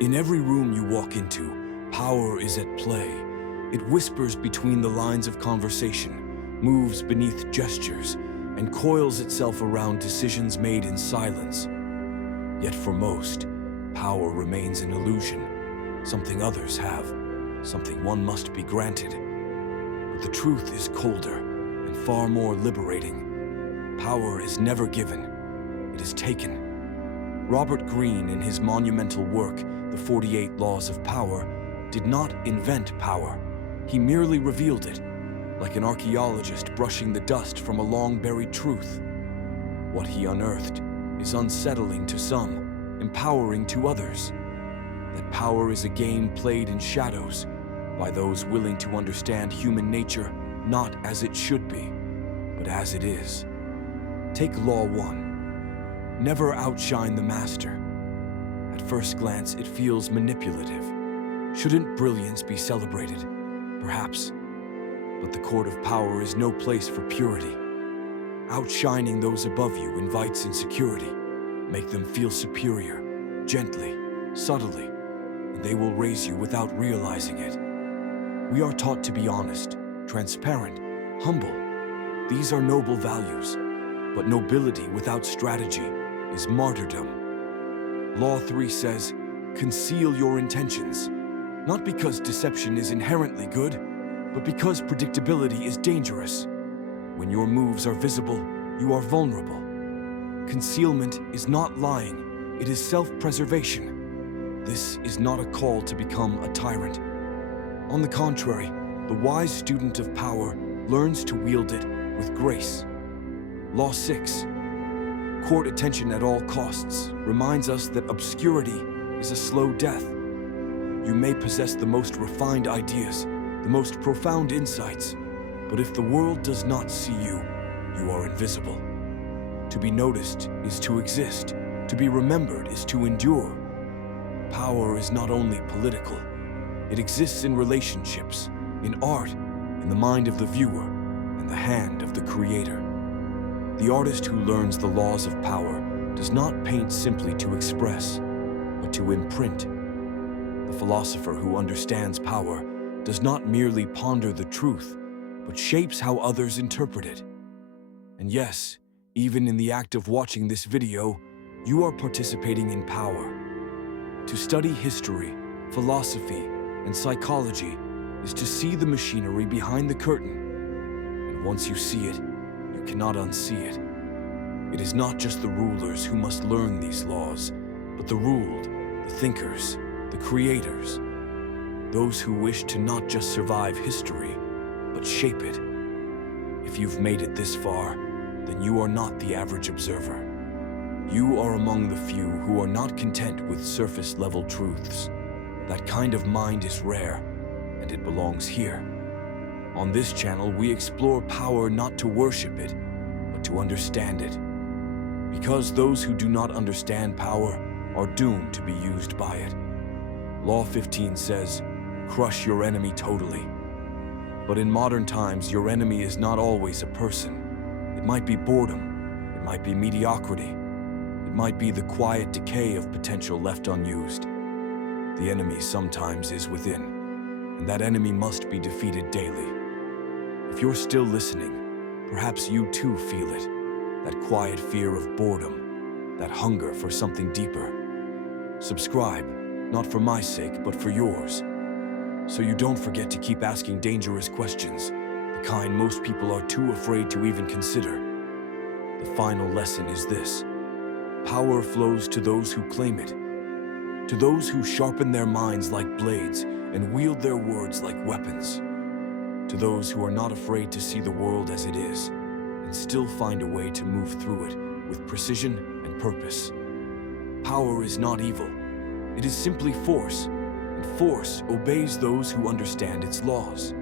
In every room you walk into, power is at play. It whispers between the lines of conversation, moves beneath gestures, and coils itself around decisions made in silence. Yet for most, power remains an illusion, something others have, something one must be granted. But the truth is colder and far more liberating. Power is never given, it is taken. Robert Greene, in his monumental work, The 48 Laws of Power, did not invent power. He merely revealed it, like an archaeologist brushing the dust from a long-buried truth. What he unearthed is unsettling to some, empowering to others. That power is a game played in shadows by those willing to understand human nature not as it should be, but as it is. Take Law 1. Never outshine the master. At first glance, it feels manipulative. Shouldn't brilliance be celebrated? Perhaps. But the court of power is no place for purity. Outshining those above you invites insecurity. Make them feel superior, gently, subtly, and they will raise you without realizing it. We are taught to be honest, transparent, humble. These are noble values, but nobility without strategy is martyrdom. Law 3 says, conceal your intentions, not because deception is inherently good, but because predictability is dangerous. When your moves are visible, you are vulnerable. Concealment is not lying, it is self-preservation. This is not a call to become a tyrant. On the contrary, the wise student of power learns to wield it with grace. Law 6. Court attention at all costs reminds us that obscurity is a slow death. You may possess the most refined ideas, the most profound insights, but if the world does not see you, you are invisible. To be noticed is to exist. To be remembered is to endure. Power is not only political. It exists in relationships, in art, in the mind of the viewer, and the hand of the creator. The artist who learns the laws of power does not paint simply to express, but to imprint. The philosopher who understands power does not merely ponder the truth, but shapes how others interpret it. And yes, even in the act of watching this video, you are participating in power. To study history, philosophy, and psychology is to see the machinery behind the curtain. And once you see it, you cannot unsee it. It is not just the rulers who must learn these laws, but the ruled, the thinkers, the creators, those who wish to not just survive history, but shape it. If you've made it this far, then you are not the average observer. You are among the few who are not content with surface-level truths. That kind of mind is rare, and it belongs here. On this channel, we explore power not to worship it, but to understand it. Because those who do not understand power are doomed to be used by it. Law 15 says, crush your enemy totally. But in modern times, your enemy is not always a person. It might be boredom, it might be mediocrity, it might be the quiet decay of potential left unused. The enemy sometimes is within, and that enemy must be defeated daily. If you're still listening, perhaps you too feel it, that quiet fear of boredom, that hunger for something deeper. Subscribe, not for my sake, but for yours, so you don't forget to keep asking dangerous questions, the kind most people are too afraid to even consider. The final lesson is this: power flows to those who claim it, to those who sharpen their minds like blades and wield their words like weapons, to those who are not afraid to see the world as it is and still find a way to move through it with precision and purpose. Power is not evil. It is simply force, and force obeys those who understand its laws.